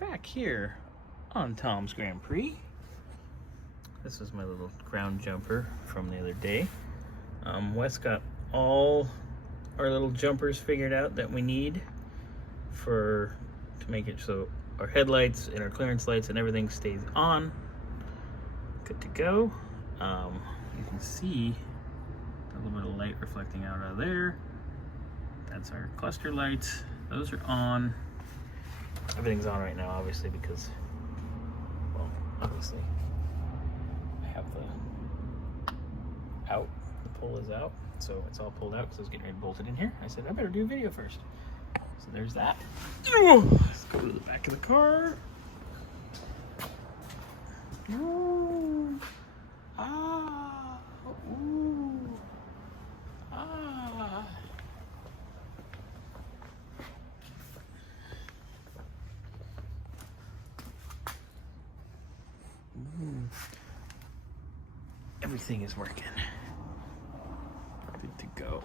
back here on Tom's Grand Prix. This is my little ground jumper from the other day. Wes got all our little jumpers figured out that we need to make it so our headlights and our clearance lights and everything stays on. Good to go. You can see a little bit of light reflecting out of there. That's our cluster lights. Those are on. Everything's on right now, obviously, because, well, obviously I have the out. The pull is out, so it's all pulled out because I was getting ready to bolt it in here. I said I better do a video first. So there's that. Let's go to the back of the car. Ooh. Ah. Ooh. Ah. Everything is working. Good to go.